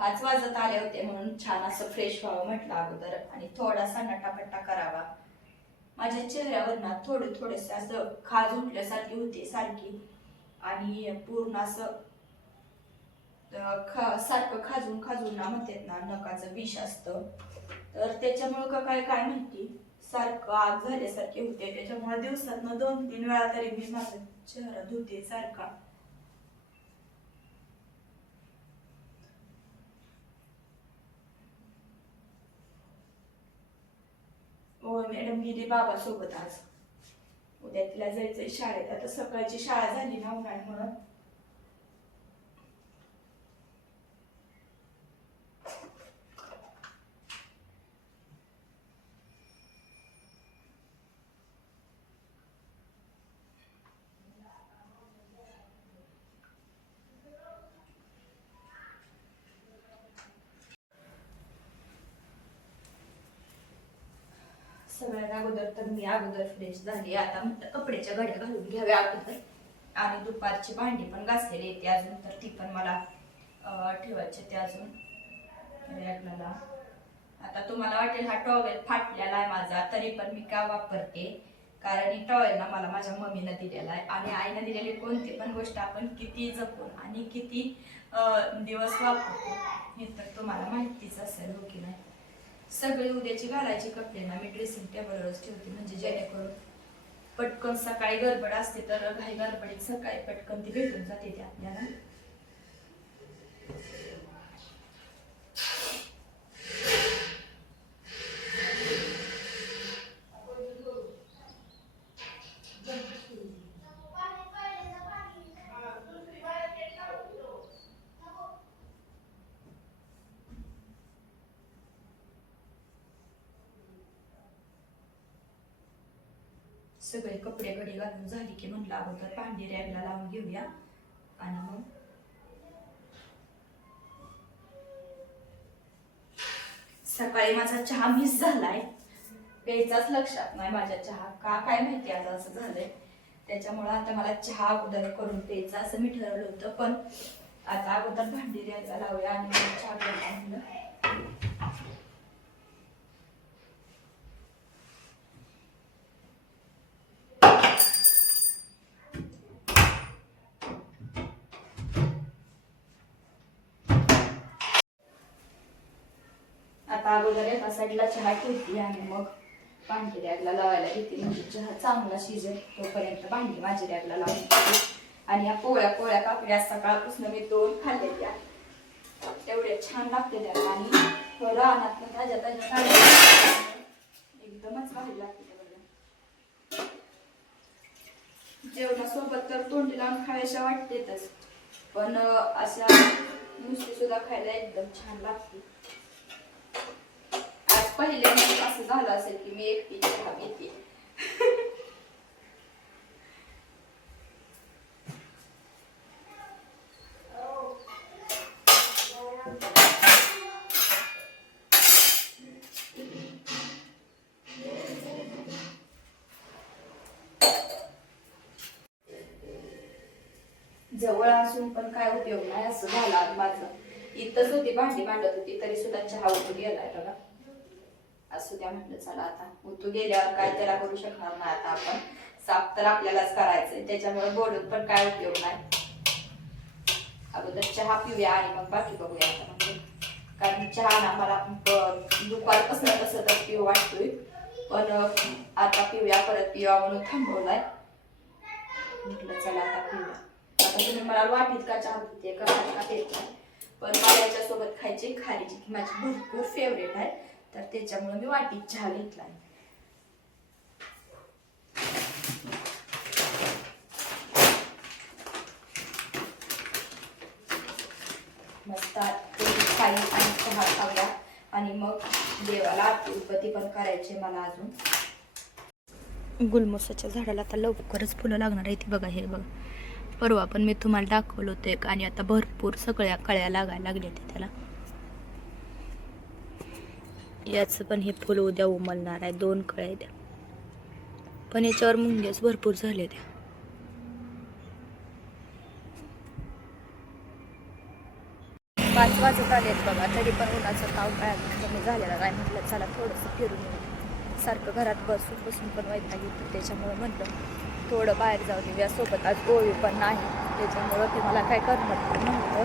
5 वाजत आले होते म्हणून छान असं फ्रेश व्हावं म्हटलं अगोदर आणि थोडासा नटापट्टा करावा. माझ्या चेहऱ्यावर ना थोडेसे असं खाज उठल्यासारखी होती सारखी आणि पूर्ण असं सारखं खाजून ना म्हणतात ना नकाचं विष असतं, तर त्याच्यामुळं का काय काय माहिती सारखं आग झाल्यासारखे होते. त्याच्यामुळे दिवसातनं 2-3 वेळा तरी मी माझा चेहरा धुते सारखा. हो मॅडम गेली बाबा सोबत आज. उद्या तिला जायचंय शाळेत. आता सकाळची शाळा झाली ना उन्हाळ्यामुळं. सगळ्यात अगोदर तर मी अगोदर फ्रेश झाली. आता म्हटलं कपड्याच्या घड्या घालून घ्याव्या अगोदर आणि दुपारची भांडी पण घासलेली येते अजून, तर ती पण मला ठेवायची ते अजून रॅकला. आता तुम्हाला वाटेल हा टॉवेल फाटलेला आहे माझा, तरी पण मी का वापरते कारण ही टॉवेल ना मला माझ्या मम्मीनं दिलेला आहे आणि आईनं दिलेली कोणती पण गोष्ट आपण किती जपून आणि किती दिवस वापरतो हे तर तुम्हाला माहितीच असेल हो की नाही. सगळे उद्याची घालायची कपडे ना मी ड्रेसिंग टेबलवरच ठेवते म्हणजे जेणेकरून पटकन सकाळी गडबड असते तर घाई गडबडीत सकाळी पटकन ती भेटून जाते ते आपल्याला. सगळे कपडे घडी घालून झाली की म्हणलं अगोदर भांडी रॅकला लावून घेऊया आणि मग सकाळी माझा चहा मिस झालाय. प्यायचाच लक्षात नाही माझ्या चहा का काय माहिती आज असं झालंय. त्याच्यामुळे आता मला चहा अगोदर करून प्यायचा असं मी ठरवलं होतं, पण आता अगोदर भांडी रॅकला लावूया आणि मग चहा प्यायला म्हणलं. आता अगोदर एका साईडला चहा ठेवते आणि मग भांडी रॅकला लावायला घेते म्हणजे चहा चांगला शिजेल तोपर्यंत भांडी माझी रॅकला लावून घेते. आणि या पोळ्या काकड्या सकाळपासून मी 2 खाल्लेल्या, तेवढे छान लागते त्याला आणि रानात ताज्या एकदमच भारी लागते बघा. जेवणासोबत तर तोंडी लावून खायच्या वाटतेच, पण अशा नुसती सुद्धा खायला एकदम छान लागते. आज पहिले असं झालं असेल की मी एकटी चहा पिते. जवळ असून पण काय उपयोग नाही असं झालं माझं. इथंच होती भांडी मांडत होती तरी सुद्धा चहा उतू गेलाय बघा. असू द्या म्हटलं चला आता उतू गेल्यावर काय त्याला करू शकणार नाही. आता आपण साफ तर आपल्यालाच करायचंय, त्याच्यामुळे बोलून पण काय उपयोग नाही. अगोदर चहा पिऊया आणि मग बाकी बघूया म्हणजे, कारण चहा ना मला दुपारपासून कसं तर पिऊ वाटतोय, पण आता पिऊया परत पिऊया म्हणून थांबवलाय. म्हटलं चला आता पिऊया. आता तुम्ही मला वाटीत का चहा पिते का पेत नाही, पण मला याच्यासोबत खायची खारीची की माझी भरपूर फेवरेट आहे, तर त्याच्यामुळे मी वाटीत चहा घेतलाय. मस्त खारी आणि चहा खाऊया आणि मग देवाला आरती पण करायचे मला अजून. गुलमोसाच्या झाडाला आता लवकरच फुलं लागणार आहे ती बघा. हे बघा परवा पण मी तुम्हाला दाखवलं होतं एक, आणि आता भरपूर सगळ्या कळ्या लागायला लागल्या ते त्याला. याचं पण हे फुल उद्या उमलणार आहे. 2 कळ्या द्या, पण याच्यावर मुंग्याच भरपूर झाले त्या. 5 वाजत आलेत बघा, तरी पण उन्हाचा ताव काय कमी झालेला नाही. म्हटलं चला थोडंसं फिरून येऊ. सारखं घरात बसून बसून पण वैताग येतो, त्याच्यामुळं म्हटलं थोडं बाहेर जाऊ देऊया. सोबत आज गोळी पण नाही, त्याच्यामुळं ते मला काय करणार नव्हतं.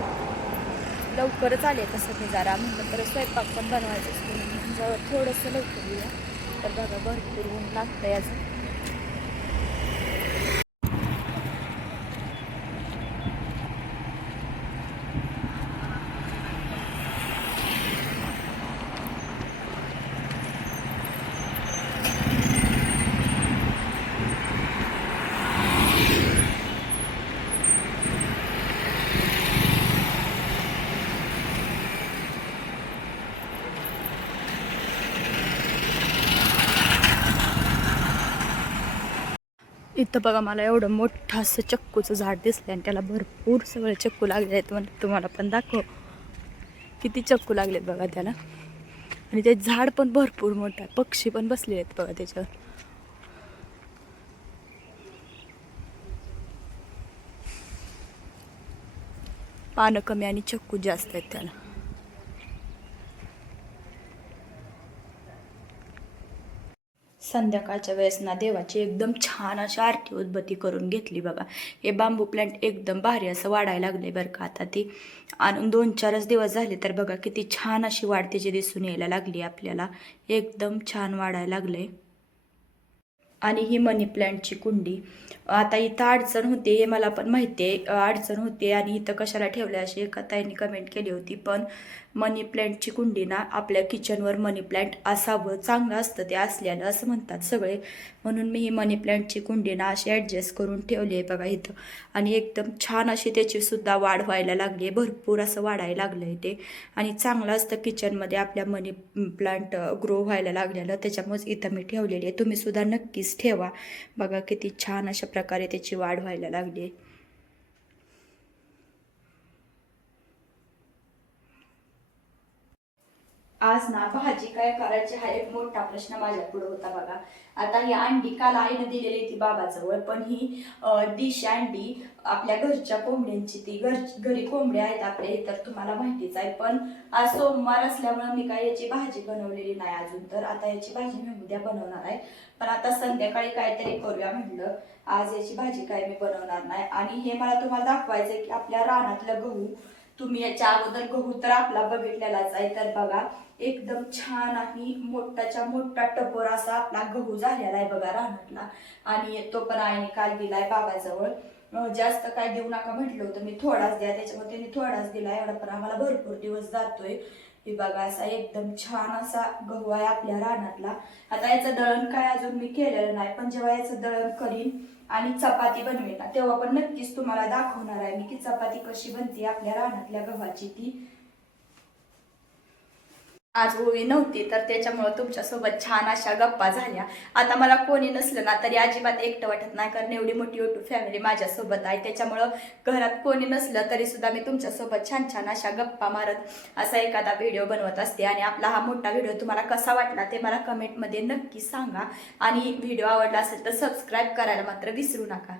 लवकरच आले तसं मी जरा म्हटलं तर स्वयंपाक पण बनवायचं असतं, जवळ थोडंसं लवकर येऊया. तर बघा भरपूर ऊन लागतं याचं. इथं बघा मला एवढं मोठं असं चक्कूचं झाड दिसलं आणि त्याला भरपूर सगळे चक्कू लागले आहेत. म्हणजे तुम्हाला पण दाखव किती चक्कू लागलेत बघा त्याला. आणि ते झाड पण भरपूर मोठं आहे, पक्षी पण बसले आहेत बघा त्याच्यावर. पानं कमी आणि चक्कू जास्त आहेत त्याला. संध्याकाळच्या वेळेस ना देवाची एकदम छान अशी आरती उदबत्ती करून घेतली बघा. हे बांबू प्लांट एकदम भारी असं वाढायला लागले बरं का. आता ती आणून 2-4च दिवस झाले तर बघा किती छान अशी वाढ त्याची दिसून यायला लागली आपल्याला. एकदम छान वाढायला लागले. आणि ही मनी प्लॅन्टची कुंडी आता इथं अडचण होते हे मला पण माहिती आहे, अडचण होते आणि इथं कशाला ठेवल्या अशी एका ताईंनी कमेंट केली होती. पण मनी प्लॅन्टची कुंडी ना आपल्या किचनवर मनी प्लॅन्ट असावं, चांगलं असतं ते असल्यानं असं म्हणतात सगळे. म्हणून मी ही मनी प्लॅन्टची कुंडी ना अशी ॲडजस्ट करून ठेवली आहे बघा इथं. आणि एकदम छान अशी त्याची सुद्धा वाढ व्हायला लागली आहे, भरपूर असं वाढायला लागलं आहे ते. आणि चांगलं असतं किचनमध्ये आपल्या मनी प्लांट ग्रो व्हायला लागलेलं, त्याच्यामुळेच इथं मी ठेवलेली आहे. तुम्ही सुद्धा नक्कीच ठेवा. बघा किती छान अशा प्रकारे त्याची वाढ व्हायला लागली आहे. आज ना भाजी काय करायची हा एक मोठा प्रश्न माझ्या पुढे होता बघा. आता ही अंडी काल आईनं दिलेली ती बाबाजवळ, पण ही देशी अंडी आपल्या घरच्या कोंबड्यांची, ती घरी कोंबड्या आहेत आपल्या तर तुम्हाला माहितीच आहे. पण आज सोमवार असल्यामुळे मी काय याची भाजी बनवलेली नाही अजून. तर आता याची भाजी मी उद्या बनवणार आहे. पण आता संध्याकाळी काहीतरी करूया म्हटलं. आज याची भाजी काय मी बनवणार नाही. आणि हे मला तुम्हाला दाखवायचंय की आपल्या रानातलं गहू, तुम्ही याच्या अगोदर गहू तर आपला बघितलेलाच आहे. तर बघा एकदम छान आणि मोठाच्या मोठा टपोर असा आपला गहू झालेला आहे बघा रानातला. आणि तो पण आईने काल दिलाय बाबाजवळ. जास्त काय देऊ नका म्हटलं होतं मी, थोडाच द्या, त्याच्यामुळे त्यांनी थोडाच दिला. एवढा पण आम्हाला भरपूर दिवस जातोय. हे बघा असा एकदम छान असा गहू आहे आपल्या रानातला. आता याचं दळण काय अजून मी केलेलं नाही, पण जेव्हा याचं दळण करीन आणि चपाती बनवेल ना तेव्हा पण नक्कीच तुम्हाला दाखवणार आहे मी की चपाती कशी बनते आपल्या रानातल्या गव्हाची ती. आज ओवी नव्हती तर त्याच्यामुळे तुमच्यासोबत छान अशा गप्पा झाल्या. आता मला कोणी नसलं ना तरी अजिबात एकटं वाटत नाही, कारण एवढी मोठी युट्यूब फॅमिली माझ्यासोबत आहे. त्याच्यामुळं घरात कोणी नसलं तरी सुद्धा मी तुमच्यासोबत छान छान अशा गप्पा मारत असा एखादा व्हिडिओ बनवत असते. आणि आपला हा मोठा व्हिडिओ तुम्हाला कसा वाटला ते मला कमेंटमध्ये नक्की सांगा. आणि व्हिडिओ आवडला असेल तर सबस्क्राईब करायला मात्र विसरू नका.